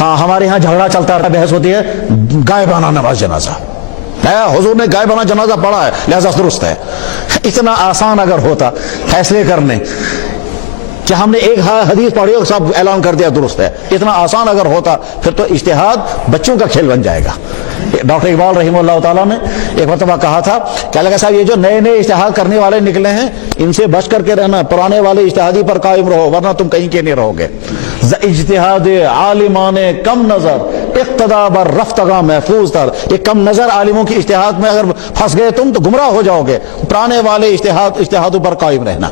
ہاں ہمارے ہاں جھگڑا چلتا رہتا، بحث ہوتی ہے غائبانہ نماز جنازہ، حضور نے غائبانہ جنازہ پڑھا ہے لہذا درست ہے۔ اتنا آسان اگر ہوتا فیصلے کرنے کہ ہم نے ایک حدیث پڑھی اور سب اعلان کر دیا درست ہے، اتنا آسان اگر ہوتا پھر تو اجتہاد بچوں کا کھیل بن جائے گا۔ ڈاکٹر اقبال رحمہ اللہ تعالیٰ نے ایک مرتبہ کہا تھا کہ اللہ صاحب یہ جو نئے نئے اجتہاد کرنے والے نکلے ہیں ان سے بچ کر کے رہنا، پرانے والے اجتہادی پر قائم رہو ورنہ تم کہیں کے نہیں رہو گے۔ اجتہاد عالمان کم نظر اقتدا بر رفتگاں محفوظ تر، یہ کم نظر عالموں کی اجتہاد میں اگر پھنس گئے تم تو گمراہ ہو جاؤ گے۔ پرانے والے اجتہادوں پر قائم رہنا۔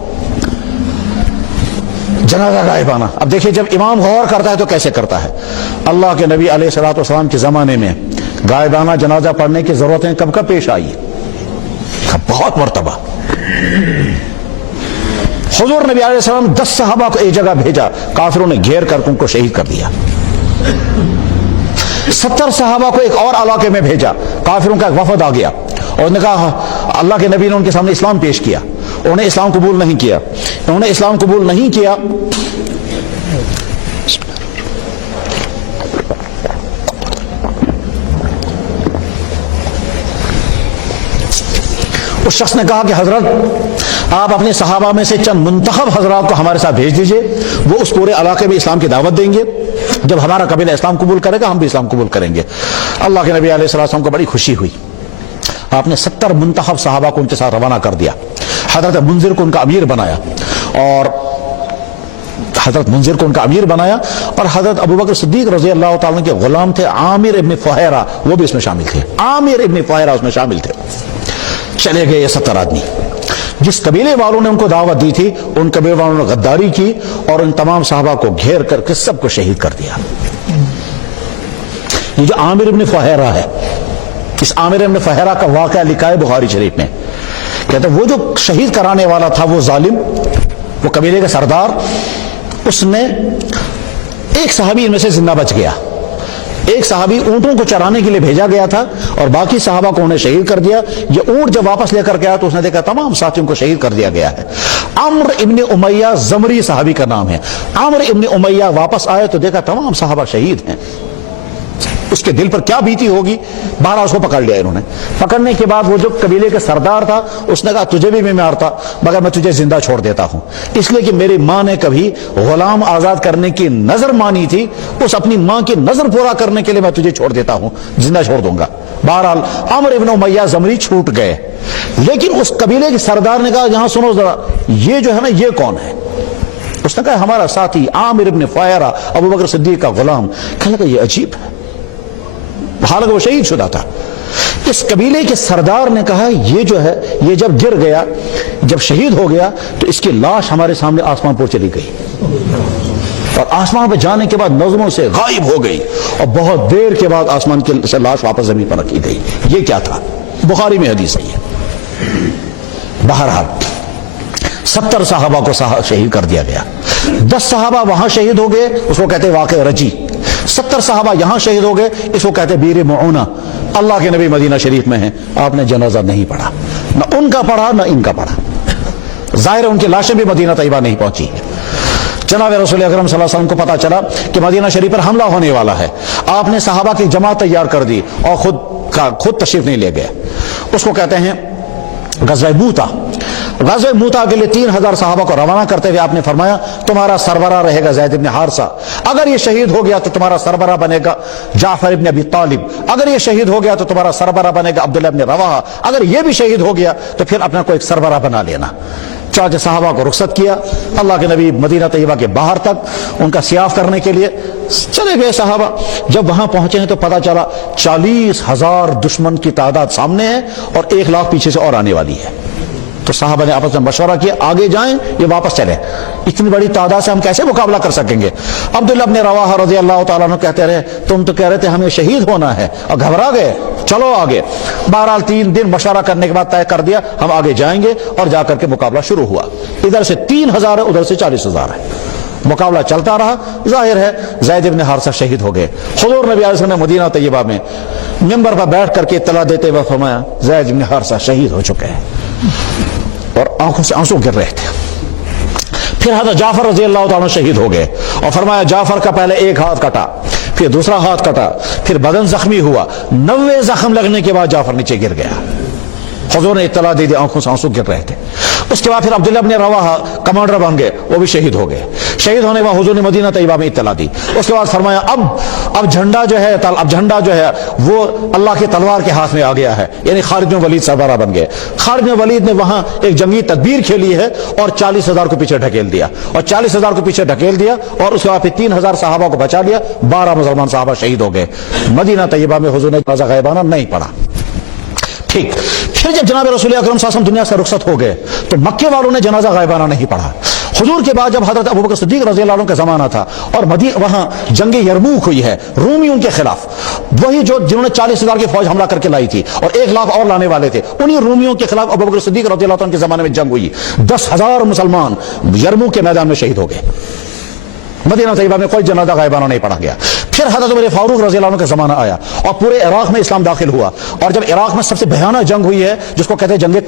جنازہ غائبانہ، اب دیکھیے جب امام غور کرتا ہے تو کیسے کرتا ہے۔ اللہ کے نبی علیہ الصلوۃ والسلام کے زمانے میں غائبانہ جنازہ پڑھنے کی ضرورتیں کب کب پیش آئی؟ بہت مرتبہ۔ حضور نبی علیہ السلام 10 صحابہ کو ایک جگہ بھیجا، کافروں نے گھیر کر ان کو شہید کر دیا۔ 70 صحابہ کو ایک اور علاقے میں بھیجا، کافروں کا ایک وفد آ گیا اور نے کہا اللہ کے نبی نے ان کے سامنے اسلام پیش کیا، انہوں نے اسلام قبول نہیں کیا۔ انہوں نے اسلام قبول نہیں کیا اس شخص نے کہا کہ حضرت آپ اپنے صحابہ میں سے چند منتخب حضرات کو ہمارے ساتھ بھیج دیجئے، وہ اس پورے علاقے میں اسلام کی دعوت دیں گے، جب ہمارا قبیلہ اسلام قبول کرے گا ہم بھی اسلام قبول کریں گے۔ اللہ کے نبی علیہ السلام کو بڑی خوشی ہوئی، آپ نے 70 منتخب صحابہ کو ان کے ساتھ روانہ کر دیا۔ حضرت منذر کو ان کا امیر بنایا اور حضرت ابوبکر صدیق رضی اللہ تعالیٰ کے غلام تھے عامر ابن فہیرہ، وہ بھی اس میں شامل تھے، عامر ابن فہیرہ اس میں شامل تھے۔ چلے گئے یہ 70 آدمی، جس قبیلے والوں نے ان کو دعوت دی تھی ان قبیلے والوں نے غداری کی اور ان تمام صحابہ کو گھیر کر کے سب کو شہید کر دیا۔ یہ جو عامر ابن فہیرہ ہے، اس عامر ابن فہیرہ کا واقعہ لکھا ہے بخاری شریف میں، کہتے ہیں وہ جو شہید کرانے والا تھا وہ ظالم، وہ قبیلے کا سردار، اس نے ایک صحابی ان میں سے زندہ بچ گیا، ایک صحابی اونٹوں کو چرانے کے لیے بھیجا گیا تھا اور باقی صحابہ کو انہیں شہید کر دیا۔ یہ اونٹ جب واپس لے کر گیا تو اس نے دیکھا تمام ساتھیوں کو شہید کر دیا گیا ہے۔ عمرو ابن امیہ زمری صحابی کا نام ہے۔ عمرو ابن امیہ واپس آئے تو دیکھا تمام صحابہ شہید ہیں، اس کے دل پر کیا بیتی ہوگی، بہرحال اس کو پکڑ لیا انہوں نے۔ پکڑنے کے بعد وہ جو قبیلے کے سردار تھا اس نے کہا تجھے بھی میں مارتا مگر میں تجھے زندہ چھوڑ دیتا ہوں، اس لیے کہ میری ماں نے کبھی غلام آزاد کرنے کی نظر مانی تھی، اس اپنی ماں کی نظر پورا کرنے کے لیے میں تجھے چھوڑ دیتا ہوں، زندہ چھوڑ دوں گا۔ بہرحال عمرو ابن امیہ زمری چھوٹ گئے، لیکن اس قبیلے کے سردار نے کہا یہاں سنو ذرا، یہ جو ہے نا یہ کون ہے؟ اس نے کہا ہمارا ساتھی عامر ابن فہیرہ ابوبکر صدیق کا غلام۔ کہنے لگا یہ عجیب ہے، حالانکہ وہ شہید شدہ تھا۔ اس قبیلے کے سردار نے کہا یہ جو ہے یہ جب گر گیا، جب شہید ہو گیا تو اس کی لاش ہمارے سامنے آسمان پر چلی گئی اور آسمان پہ جانے کے بعد نظروں سے غائب ہو گئی اور بہت دیر کے بعد آسمان کی لاش واپس زمین پر رکھی گئی۔ یہ کیا تھا؟ بخاری میں حدیث ہے۔ بہرحال 70 صحابہ کو شہید کر دیا گیا، 10 صحابہ وہاں شہید ہو گئے، اس کو کہتے واقع رجی۔ 70 صحابہ یہاں شہید ہو گئے، اس کو کہتے بیر معونہ۔ اللہ کے نبی مدینہ شریف میں ہیں، آپ نے جنازہ نہیں پڑھا، نہ ان کا پڑھا نہ ان کا پڑھا، ظاہر ہے ان کی لاشیں بھی مدینہ طیبہ نہیں پہنچی۔ جناب رسول اکرم صلی اللہ علیہ وسلم کو پتا چلا کہ مدینہ شریف پر حملہ ہونے والا ہے، آپ نے صحابہ کی جماعت تیار کر دی اور خود تشریف نہیں لے گئے۔ اس کو کہتے ہیں غزوہ موتا۔ غزوہ موتا کے لیے 3000 صحابہ کو روانہ کرتے ہوئے آپ نے فرمایا تمہارا سربراہ رہے گا زید بن حارثہ، اگر یہ شہید ہو گیا تو تمہارا سربراہ بنے گا جعفر ابن ابی طالب، اگر یہ شہید ہو گیا تو تمہارا سربراہ بنے گا عبداللہ ابن رواحہ، اگر یہ بھی شہید ہو گیا تو پھر اپنا کو ایک سربراہ بنا لینا۔ چاچے صحابہ کو رخصت کیا، اللہ کے نبی مدینہ طیبہ کے باہر تک ان کا سیاف کرنے کے لیے چلے گئے صحابہ۔ جب وہاں پہنچے ہیں تو پتا چلا 40,000 دشمن کی تعداد سامنے ہے اور 1 لاکھ پیچھے سے اور آنے والی ہے۔ تو صحابہ نے آپس میں مشورہ کیا آگے جائیں یا واپس چلیں، اتنی بڑی تعداد سے ہم کیسے مقابلہ کر سکیں گے؟ عبداللہ ابن رواحہ رضی اللہ تعالیٰ عنہ کہتے رہے تم تو کہہ رہے تھے ہمیں شہید ہونا ہے اور گھبرا گئے، چلو آگے۔ بہرحال 3 دن مشورہ کرنے کے بعد طے کر دیا ہم آگے جائیں گے اور جا کر کے مقابلہ شروع ہوا۔ ادھر سے 3000 ہے، ادھر سے 40,000 ہے، مقابلہ چلتا رہا۔ ظاہر ہے زید بن حارثہ شہید ہو گئے۔ حضور نبی علیہ السلام نے مدینہ طیبہ میں منبر پر بیٹھ کر کے اطلاع دیتے ہوئے فرمایا زید بن حارثہ شہید ہو چکے ہیں، اور آنکھوں سے آنسو گر رہے تھے۔ फिर हज़रत जाफर रजी अल्लाह ताला शहीद हो गए और फरमाया जाफर का पहले एक हाथ कटा, फिर दूसरा हाथ कटा, फिर बदन जख्मी हुआ, 90 जख्म लगने के बाद जाफर नीचे गिर गया। हुजूर ने इत्तला दे दी, आंखों से आंसू गिर रहे थे। उसके बाद फिर अब्दुल्लाह इब्न रवाहा कमांडर बन गए, वो भी शहीद हो गए। शहीद होने के बाद हुजूर ने मदीना तैयबा में इत्तला दी। उसके बाद फरमाया अब झंडा जो है वो अल्लाह की तलवार के हाथ में आ गया है, यानी खालिद बिन वलीद सरबराह बन गए। खालिद बिन वलीद ने वहां एक जंगी तदबीर खेली है और 40,000 को पीछे ढकेल दिया, और 40,000 को पीछे ढकेल दिया, और उसके बाद फिर 3,000 सहाबा को बचा लिया। 12 मुसलमान सहाबा शहीद हो गए। मदीना तैयबा में हुजूर ने जनाजा गायबाना नहीं पढ़ा। ठीक, फिर जब जनाब रसूल अकरम सल्लल्लाहु अलैहि वसल्लम दुनिया से रुखसत हो गए तो मक्के वालों ने जनाजा गायबाना नहीं पढ़ा। हुजूर के बाद जब हजरत अबू बकर सिद्दीक रज़ी अल्लाह अन्हु का जमाना था और वहां जंग यरमूक हुई है रूमियों के खिलाफ, वही जिन्होंने 40,000 की फौज हमला करके लाई थी और 1 लाख और लाने वाले थे, उन्हीं रूमियों के खिलाफ अबू बकर सिद्दीक रज़ी अल्लाह अन्हु के जमाने में जंग हुई। 10,000 मुसलमान यरमूक के मैदान में शहीद हो गए। मदीना तैयबा में कोई जनाजा गायबाना नहीं पढ़ा गया। फिर हज़रत उमर फारूक रज़ी अल्लाह अन्हु का ज़माना आया और पूरे इराक में इस्लाम दाखिल हुआ। और जब इराक में सबसे भयानक जंग हुई है जिसको कहते हैं जंग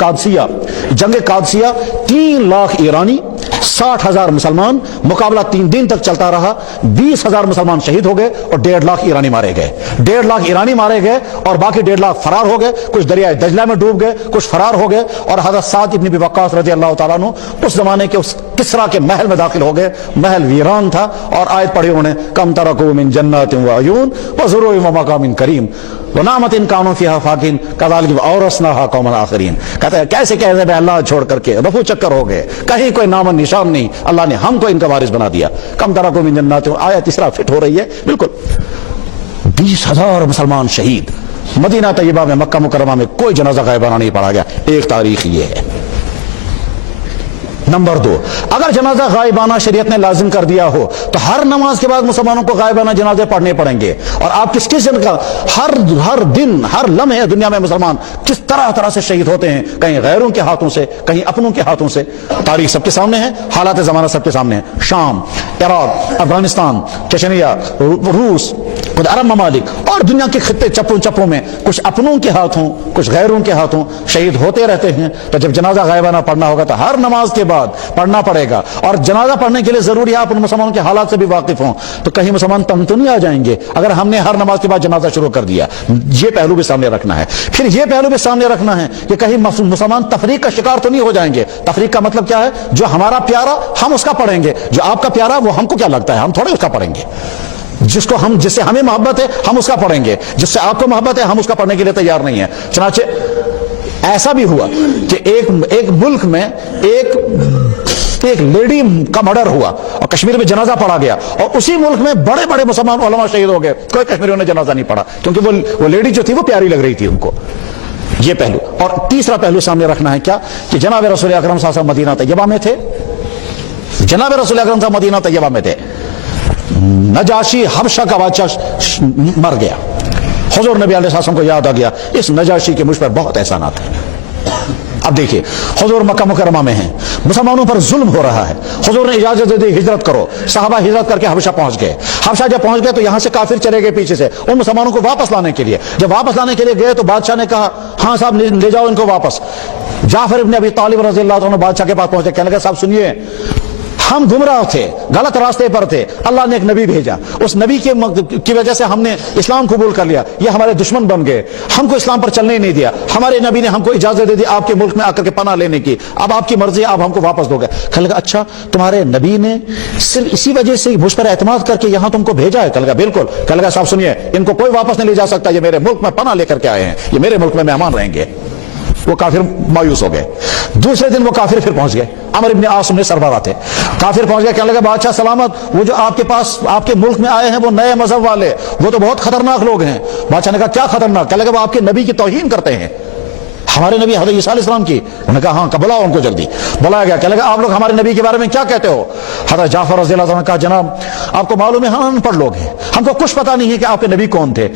कादसिया, 3 लाख ईरानी, 60,000 मुसलमान, मुकाबला 3 दिन तक चलता रहा। 20,000 मुसलमान शहीद हो गए और 1.5 लाख ईरानी मारे गए। 1.5 लाख ईरानी मारे गए और बाकी 1.5 लाख फरार हो गए। कुछ दरिया दजला में डूब गए, कुछ फरार हो गए। और हज़रत साद इब्न अबी वक्कास रज़ी अल्लाह तआला अन्हु उस जमाने के उस किस्रा के महल में दाखिल हो गए। महल वीरान था और आयत पढ़ी उन्होंने, कम तरकू मिन जन्नातिन व अयून व ज़ुरूइन व मकामिन करीम व नामतिन कानू फीहा फाकिन कज़ालिक औरसनाहा कौमन आखरीन। कहते हैं कैसे अल्लाह छोड़ करके रफू चक्कर हो गए, कहीं कोई नाम निशान नहीं, अल्लाह ने हमको इनका वारिस बना दिया। कम तरकू मिन जन्नातिन, आयत तीसरा फिट हो रही है बिल्कुल। 20,000 मुसलमान शहीद। मदीना तैयबा में, मक्का मुकर्रमा में कोई जनाजा गायबाना नहीं पढ़ा गया। एक तारीख ये है। नंबर 2, अगर जनाजा गायबाना शरीयत ने लाजिम कर दिया हो तो हर नमाज के बाद मुसलमानों को गायबाना जनाजे पढ़ने पड़ेंगे। और आप किस किस्म का हर दिन हर लम्हे दुनिया में मुसलमान किस तरह से शहीद होते हैं, कहीं गैरों के हाथों से, कहीं अपनों के हाथों से। तारीख सबके सामने है, हालात ज़माना सबके सामने है। शाम, इराक, अफगानिस्तान, चेचनिया, रूस, खुद अरब ममालिक और दुनिया के खित्ते चप्पों में कुछ अपनों के हाथों कुछ गैरों के हाथों शहीद होते रहते हैं। तो जब जनाजा गायबाना पढ़ना होगा तो हर नमाज के बाद पढ़ना पड़ेगा। और जनाजा पढ़ने के लिए जरूरी है आप उन मुसलमानों के हालात से भी वाकिफ हों। तो कहीं मुसलमान तंग तो नहीं आ जाएंगे अगर हमने हर नमाज के बाद जनाजा शुरू कर दिया। ये पहलू भी सामने रखना है। फिर ये पहलू भी सामने रखना है कि कहीं मुसलमान तफरीक का शिकार तो नहीं हो जाएंगे। तफरीक का मतलब क्या है? जो हमारा प्यारा हम उसका पढ़ेंगे, जो आपका प्यारा वो हमको क्या लगता है हम थोड़े उसका पढ़ेंगे। जिससे हमें मोहब्बत है हम उसका पढ़ेंगे, जिससे आपको मोहब्बत है हम उसका पढ़ने के लिए तैयार नहीं है। चनाचे ऐसा भी हुआ कि एक मुल्क में एक लेडी का मर्डर हुआ और कश्मीर में जनाजा पढ़ा गया और उसी मुल्क में बड़े बड़े मुसलमान उलमा शहीद हो गए। कोई कश्मीरियों ने जनाजा नहीं पढ़ा क्योंकि वो लेडी जो थी वो प्यारी लग रही थी उनको। ये पहलू। और तीसरा पहलू सामने रखना है क्या कि जनाब रसूल अकरम सल्लल्लाहु अलैहि वसल्लम मदीना तैयबा में थे। जनाब रसूल अकरम साहब मदीना तैयबा में थे। नजाशी हबशा का बादशाह मर गया। हुजूर नबी अलैहि सल्लम को याद आ गया इस नजाशी के मुझ पर बहुत एहसानात हैं। अब देखिए हुजूर मक्का मुकर्रमा में हैं, मुसलमानों पर जुल्म हो रहा है। हुजूर ने इजाजत दे दी हिजरत करो। सहाबा हिजरत करके हबशा पहुंच गए। हबशा जब पहुंच गए तो यहां से काफिर चले गए पीछे से उन मुसलमानों को वापस लाने के लिए। जब वापस लाने के लिए गए तो बादशाह ने कहा हाँ साहब ले जाओ इनको वापस। जाफर इब्न अबी तालिब रज़ियल्लाहु अन्हु बादशाह के पास पहुंचे। कहने लगे साहब सुनिए, हम गुमराह थे, गलत रास्ते पर थे, अल्लाह ने एक नबी भेजा, उस नबी की वजह से हमने इस्लाम कबूल कर लिया, ये हमारे दुश्मन बन गए, हमको इस्लाम पर चलने ही नहीं दिया। हमारे नबी ने हमको इजाजत दे दी आपके मुल्क में आकर के पनाह लेने की, अब आपकी मर्जी है, आप हमको वापस दोगे। कहने लगा अच्छा तुम्हारे नबी ने सिर्फ इसी वजह से मुझ पर एतमाद करके यहां तुमको भेजा है? कहने लगा बिल्कुल। कहने लगा साहब सुनिए, इनको कोई वापस नहीं ले जा सकता, ये मेरे मुल्क में पनाह लेकर के आए हैं, ये मेरे मुल्क में मेहमान रहेंगे। वो काफिर मायूस हो गए। दूसरे दिन वो काफिर फिर पहुंच गए। अमर इब्न आस में सरबराह थे, काफिर पहुंच गए। कहने लगे बादशाह सलामत, वो जो आपके पास आपके मुल्क में आए हैं वो नए मजहब वाले, वो तो बहुत खतरनाक लोग हैं। बादशाह ने कहा क्या खतरनाक? कहने लगे वो आपके नबी की तौहीन करते हैं, हमारे नबी हज़रत ईसा अलैहिस्सलाम की। उन्होंने कहा हाँ बुलाओ उनको जल्दी। बुलाया गया। कहने लगे आप लोग हमारे नबी के बारे में क्या कहते हो? हज़रत जाफर रज़ियल्लाहु अन्हु ने कहा जनाब आपको मालूम है हम अनपढ़ लोग हैं, हमको कुछ पता नहीं है कि आपके नबी कौन थे,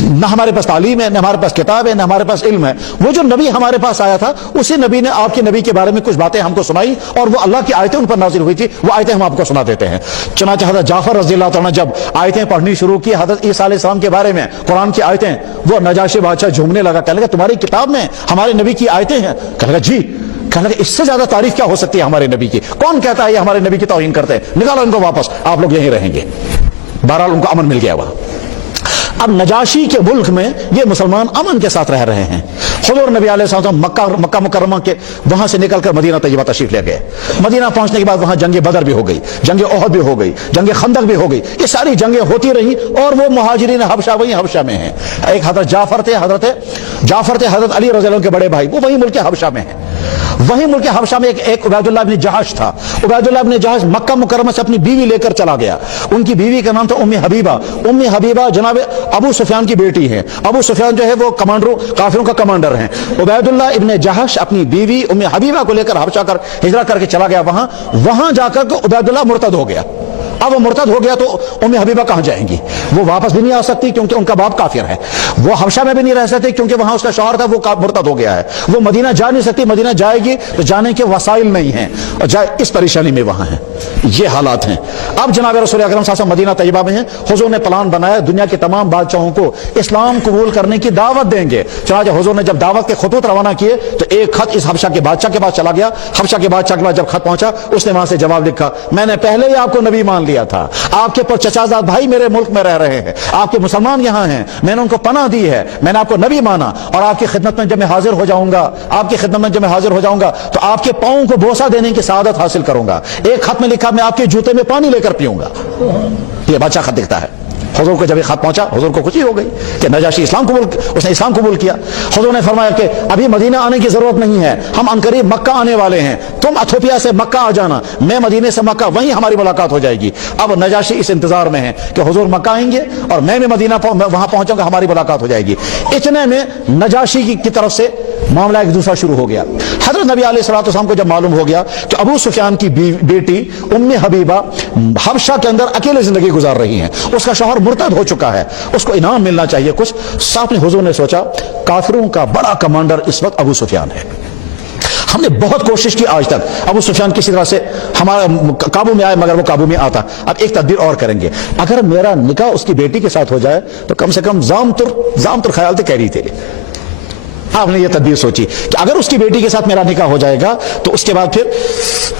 न हमारे पास तालीम है, न हमारे पास किताब है, न हमारे पास इल्म है। वो जो नबी हमारे पास आया था उसी नबी ने आपके नबी के बारे में कुछ बातें हमको सुनाई और वो अल्लाह की आयतें उन पर नाजिल हुई थी, वो आयतें हम आपको सुना देते हैं। चुनांचे हज़रत जाफर रज़ियल्लाहु अन्हु जब आयतें पढ़नी शुरू की हज़रत ईसा अलैहिस्सलाम के बारे में, कुरान की आयतें, वो नजाशी बादशाह झूमने लगा। कहने लगा तुम्हारी किताब में हमारे नबी की आयतें हैं? कहने लगा जी। कहने लगे इससे ज्यादा तारीफ क्या हो सकती है हमारे नबी की, कौन कहता है ये हमारे नबी की तौहीन करते हैं, निकालो इनको वापस, आप लोग यहीं रहेंगे। बहरहाल उनको अमन मिल गया वहां। अब नजाशी के मुल्क में ये मुसलमान अमन के साथ रह रहे हैं। हुजूर नबी अलैहिस्सलाम मक्का मुकर्रमा के वहां से निकलकर मदीना तैयबा तशरीफ ले गए। मदीना पहुंचने के बाद वहां जंगे बदर भी हो गई, जंगे ओहद भी हो गई, जंगे खंदक भी हो गई, ये सारी जंगें होती रही और वो मुहाजिरीन हबशा वही हबशा में हैं। एक हजरत जाफर थे, हजरत अली रज़ी अल्लाह के बड़े भाई, वो वही मुल्क हबशा में है। वही मुल्क हबशा में एक उबैदुल्लाह इब्न जहश था। उबैदुल्लाह इब्न जहश मक्का मुकर्रमा से अपनी बीवी लेकर चला गया। उनकी बीवी का नाम था उम्मे हबीबा। उम्मे हबीबा जनाब अबू सुफियान की बेटी है। अबू सुफियान जो है वो काफिरों का कमांडर हैं। उबैदुल्लाह इब्न जहश अपनी बीवी उम्मे हबीबा को लेकर हबशा कर हिजरा करके चला गया। वहां जाकर उबैदुल्लाह मुर्तद हो गया। अब वो मुर्तद हो गया तो उम्मे हबीबा कहां जाएंगी, वो वापस भी नहीं आ सकती क्योंकि उनका बाप काफिर है। वो हबशा में भी नहीं रह सकती क्योंकि वहां उसका शौहर था, वो मुर्तद हो गया है। वो मदीना जा नहीं सकती, मदीना जाएगी तो जाने के वसाइल नहीं है और इस परेशानी में वहां है। ये हालात हैं। अब जनाब रसूल अकरम सल्लल्लाहु अलैहि वसल्लम मदीना तैयबा में है। हुजूर ने प्लान बनाया दुनिया के तमाम बादशाहों को इस्लाम कबूल करने की दावत देंगे। चुनांचे हुजूर ने जब दावत के खतूत रवाना किए तो एक खत इस हबशा के बादशाह के पास चला गया। हबशा के बादशाह के पास जब खत पहुंचा उसने वहां से जवाब लिखा, मैंने पहले ही आपको नबी मान लिया था, आपके पर चचाजाद भाई मेरे मुल्क में रह रहे हैं, आपके मुसलमान यहां हैं, मैंने उनको पनाह दी है, मैंने आपको नबी माना और आपकी खिदमत में जब मैं हाजिर हो जाऊंगा तो आपके पांवों को बोसा देने की सआदत हासिल करूंगा। एक खत में लिखा मैं आपके जूते में पानी लेकर पीऊंगा। ये बादशाह खत लिखता है। हुजूर को जब ये खत पहुंचा हुजूर को खुशी हो गई कि नजाशी उसने इस्लाम कबूल किया। हुजूर ने फरमाया कि अभी मदीना आने की जरूरत नहीं है, हम अनकरीब मक्का आने वाले हैं, तुम इथियोपिया से मक्का आ जाना, मैं मदीने से मक्का, वहीं हमारी मुलाकात हो जाएगी। अब नजाशी इस इंतजार में है कि हुजूर मक्का आएंगे और मैं भी मदीना वहां पहुंचूंगा, हमारी मुलाकात हो जाएगी। इतने में नजाशी की तरफ से मामला एक दूसरा शुरू हो गया। हजरत नबी अलैहिस्सलाम को जब मालूम हो गया कि अबू सुफियान की बेटी उम्मे हबीबा हबशा के अंदर अकेले जिंदगी गुजार रही हैं, उसका शौहर मुर्तद हो चुका है, उसको इनाम मिलना चाहिए कुछ। साथ में हुजूर ने सोचा काफिरों का बड़ा कमांडर इस वक्त अबू सुफियान है। हमने बहुत कोशिश की आज तक अबू सुफियान किसी तरह से हमारा काबू में आए, मगर वो काबू में आता। अब एक तदबीर और करेंगे, अगर मेरा निकाह उसकी बेटी के साथ हो जाए तो कम से कम जामतुर ख्याल कह रही थी। आपने ये तदबीर सोची कि अगर उसकी बेटी के साथ मेरा निकाह हो जाएगा तो उसके बाद फिर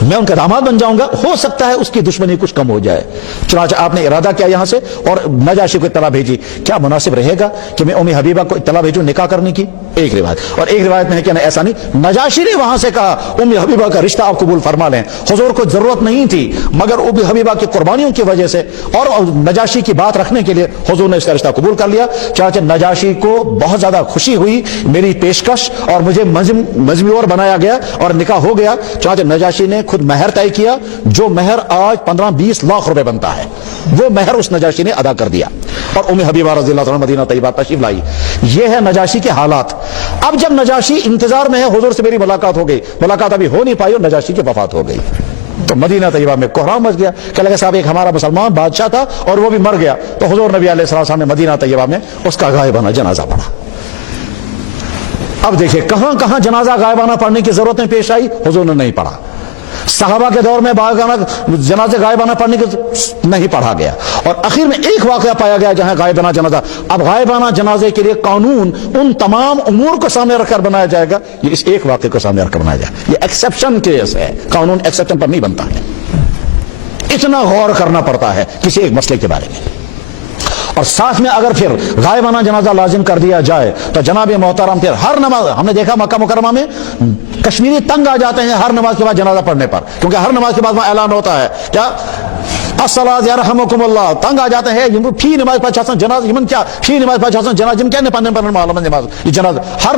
मैं उनका दामाद बन जाऊंगा, हो सकता है उसकी दुश्मनी कुछ कम हो जाए। चुनांचे आपने इरादा किया यहां से और नजाशी को इत्तला भेजी। क्या मुनासिब रहेगा कि मैं उम्मे हबीबा को इत्तला भेजूं निकाह करने की? एक रिवायत और एक रिवायत में है कि नहीं, ऐसा नहीं, नजाशी ने वहां से कहा उम्मे हबीबा का रिश्ता आप कबूल फरमा लें। हुजूर को जरूरत नहीं थी मगर उम्मे हबीबा की कुर्बानियों की वजह से और नजाशी की बात रखने के लिए हुजूर ने इसका रिश्ता कबूल कर लिया। चुनांचे नजाशी को बहुत ज्यादा खुशी हुई मेरी पेशकश और मुझे मजमूर बनाया गया और निकाह हो गया। चुनांचे नजाशी ने खुद महर तय किया, जो महर आज 15-20 लाख रुपए बनता है, वो महर उस नजाशी ने अदा कर दिया और उम्मे हबीबा रज़ियल्लाहु अन्हा मदीना तैयबा तशरीफ लाई। ये है नजाशी के हालात। अब जब नजाशी इंतजार में है हुजूर से मेरी मुलाकात हो गई, मुलाकात अभी हो नहीं पाई और नजाशी की वफात हो गई तो मदीना तैयबा में कोहराम मच गया। क्या लगा साहब एक हमारा मुसलमान बादशाह था और वो भी मर गया। तो हुजूर नबी अलैहिस्सलाम ने मदीना तैयबा में उसका गायबाना जनाजा पढ़ा। अब देखिए कहां कहां जनाजा गायबाना पढ़ने की जरूरत पेश आई, हुजूर ने नहीं पढ़ा। सहाबा के दौर में जनाजे गायबाना पढ़ने की नहीं पढ़ा गया और आखिर में एक वाकया पाया गया जहां गायबाना जनाजा। अब गायबाना जनाजे के लिए कानून उन तमाम उमूर को सामने रखकर बनाया जाएगा, ये इस एक वाकये को सामने रखकर बनाया जाएगा। ये एक्सेप्शन केस है, कानून एक्सेप्शन पर नहीं बनता है। इतना गौर करना पड़ता है किसी एक मसले के बारे में। और साथ में अगर फिर गायबाना जनाजा लाजिम कर दिया जाए तो जनाब मोहतरम फिर हर नमाज, हमने देखा मक्का मुकर्रमा में कश्मीरी तंग आ जाते हैं हर नमाज के बाद जनाजा पढ़ने पर, क्योंकि हर नमाज के बाद वहां ऐलान होता है क्या अस्सलात यरहमुकुमुल्लाह, तंग आ जाते हैं फी नमाज पढ़ासन जनाजा जिमन क्या फी नमाज पढ़ासन जनाजा जिम क्या पढ़ने पर मालूम नमाज ये जनाजा हर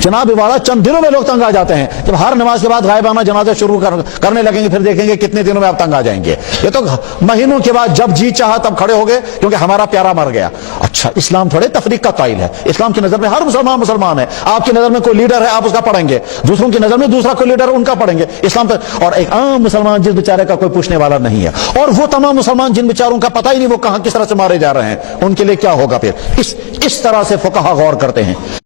जनाब वाला चंद दिनों में लोग तंग आ जाते हैं। जब हर नमाज के बाद गायबाना जनाजा शुरू करने लगेंगे फिर देखेंगे कितने दिनों में आप तंग आ जाएंगे। ये तो महीनों के बाद जब जी चाहा तब खड़े हो गए क्योंकि हमारा प्यारा मर गया। अच्छा इस्लाम थोड़े तफरीक का कायल है, इस्लाम की नजर में हर मुसलमान है। आपकी नजर में कोई लीडर है आप उसका पढ़ेंगे, दूसरों की नजर में दूसरा कोई लीडर है उनका पढ़ेंगे। इस्लाम पर और एक आम मुसलमान जिस बेचारे का कोई पूछने वाला नहीं है और वो तमाम मुसलमान जिन बेचारों का पता ही नहीं वो कहां किस तरह से मारे जा रहे हैं, उनके लिए क्या होगा फिर। इस तरह से फुकहा गौर करते हैं।